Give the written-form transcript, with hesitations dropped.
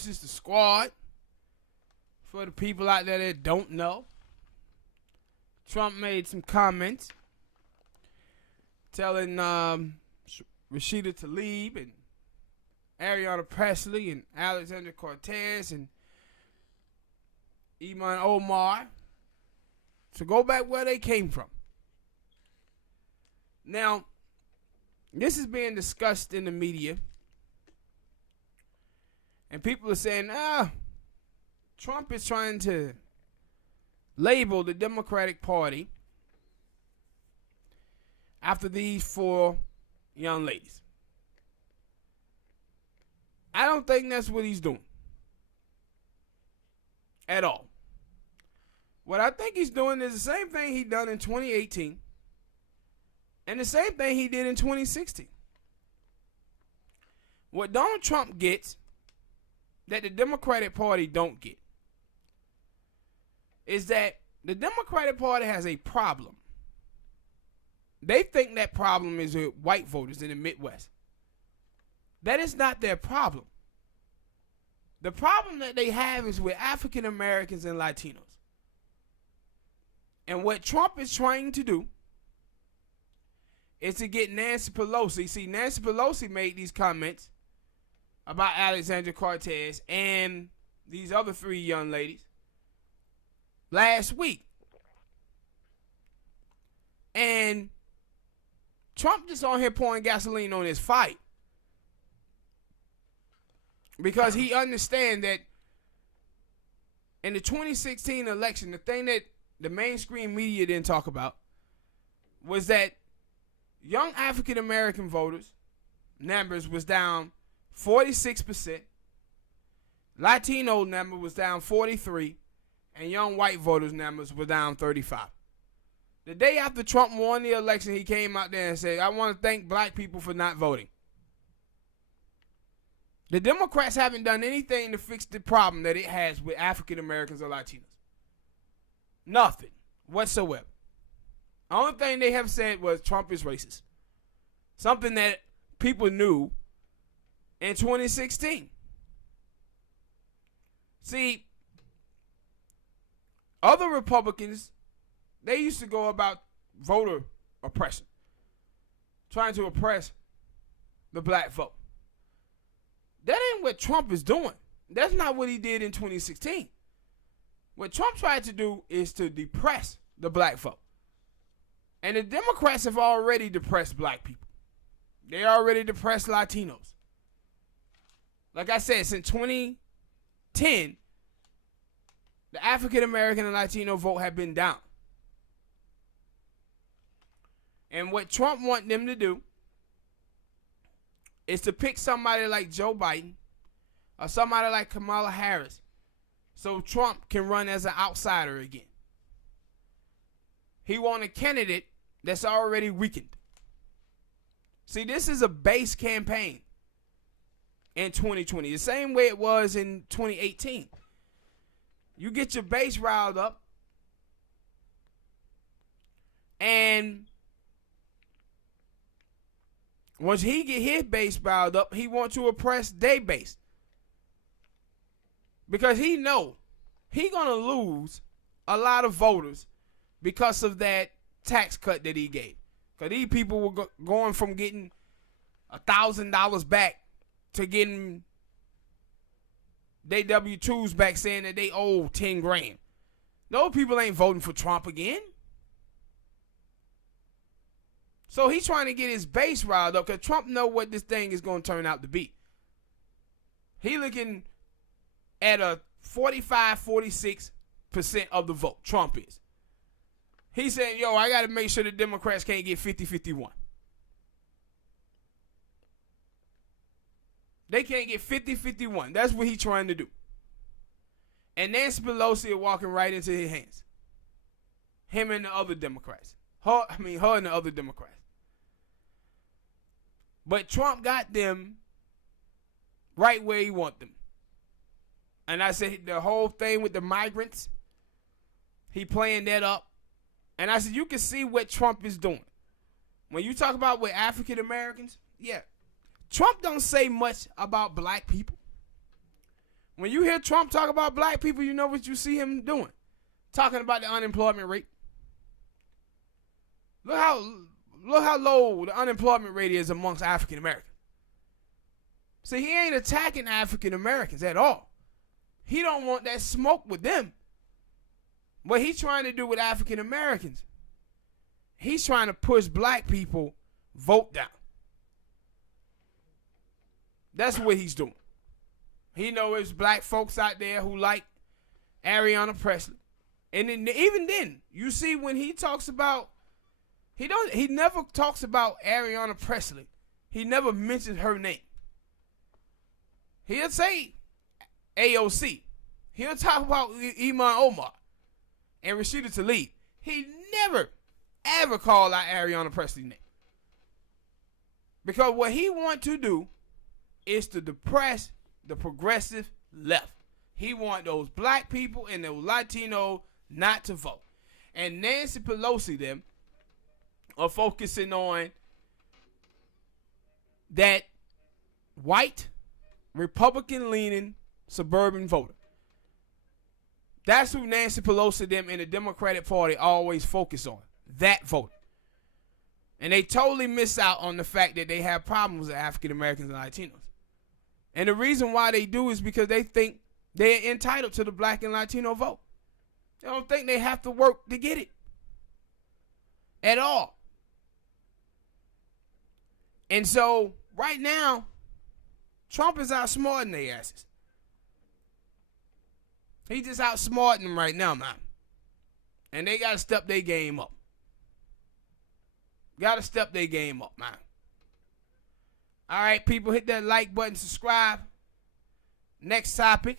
versus the Squad. For the people out there that don't know, Trump made some comments telling Rashida Tlaib and Ariana Presley and Alexandra Cortez and Iman Omar to go back where they came from. Now, this is being discussed in the media, and people are saying, Trump is trying to label the Democratic Party after these 4 young ladies. I don't think that's what he's doing at all. What I think he's doing is the same thing he done in 2018 and the same thing he did in 2016. What Donald Trump gets that the Democratic Party don't get is that the Democratic Party has a problem. They think that problem is with white voters in the Midwest. That is not their problem. The problem that they have is with African Americans and Latinos. And what Trump is trying to do is to get Nancy Pelosi. See, Nancy Pelosi made these comments about Alexandra Cortez and these other 3 young ladies last week. And Trump just on here pouring gasoline on his fight. Because he understands that in the 2016 election, the thing that the mainstream media didn't talk about was that young African American voters numbers was down 46%, Latino number was down 43%, and young white voters numbers were down 35%. The day after Trump won the election, he came out there and said, I want to thank black people for not voting. The Democrats haven't done anything to fix the problem that it has with African Americans or Latinos. Nothing whatsoever. The only thing they have said was Trump is racist. Something that people knew in 2016. See, other Republicans, they used to go about voter oppression, trying to oppress the black vote. That ain't what Trump is doing. That's not what he did in 2016. What Trump tried to do is to depress the black vote. And the Democrats have already depressed black people. They already depressed Latinos. Like I said, since 2010, the African American and Latino vote have been down. And what Trump wants them to do is to pick somebody like Joe Biden or somebody like Kamala Harris so Trump can run as an outsider again. He wants a candidate that's already weakened. See, this is a base campaign in 2020, the same way it was in 2018. You get your base riled up, and once he get his base riled up, he wants to oppress their base. Because he know he gonna lose a lot of voters because of that tax cut that he gave. Because these people were going from getting $1,000 back to getting they W-2s back saying that they owe 10 grand. Those people ain't voting for Trump again. So he's trying to get his base riled up because Trump know what this thing is going to turn out to be. He looking at a 45-46% of the vote. Trump is. He said, yo, I got to make sure the Democrats can't get 50-51. They can't get 50-51. That's what he's trying to do. And Nancy Pelosi is walking right into his hands. Him and the other Democrats. Her and the other Democrats. But Trump got them right where he want them. And I said the whole thing with the migrants, he playing that up. And I said you can see what Trump is doing. When you talk about with African Americans, yeah. Trump don't say much about black people. When you hear Trump talk about black people, you know what you see him doing. Talking about the unemployment rate. Look how low the unemployment rate is amongst African Americans. See, he ain't attacking African Americans at all. He don't want that smoke with them. What he's trying to do with African Americans, he's trying to push black people vote down. That's what he's doing. He knows there's black folks out there who like Arizona Presley. And then, even then, you see when he talks about, he never talks about Arizona Presley. He never mentions her name. He'll say AOC. He'll talk about Iman Omar and Rashida Tlaib. He never, ever called out Arizona Presley's name. Because what he wants to do is to depress the progressive left. He wants those black people and those Latinos not to vote. And Nancy Pelosi them are focusing on that white, Republican-leaning suburban voter. That's who Nancy Pelosi them and the Democratic Party always focus on, that voter. And they totally miss out on the fact that they have problems with African Americans and Latinos. And the reason why they do is because they think they're entitled to the black and Latino vote. They don't think they have to work to get it at all. And so right now, Trump is outsmarting their asses. He just outsmarting them right now, man. And they got to step their game up. Got to step their game up, man. All right, people, hit that like button, subscribe. Next topic.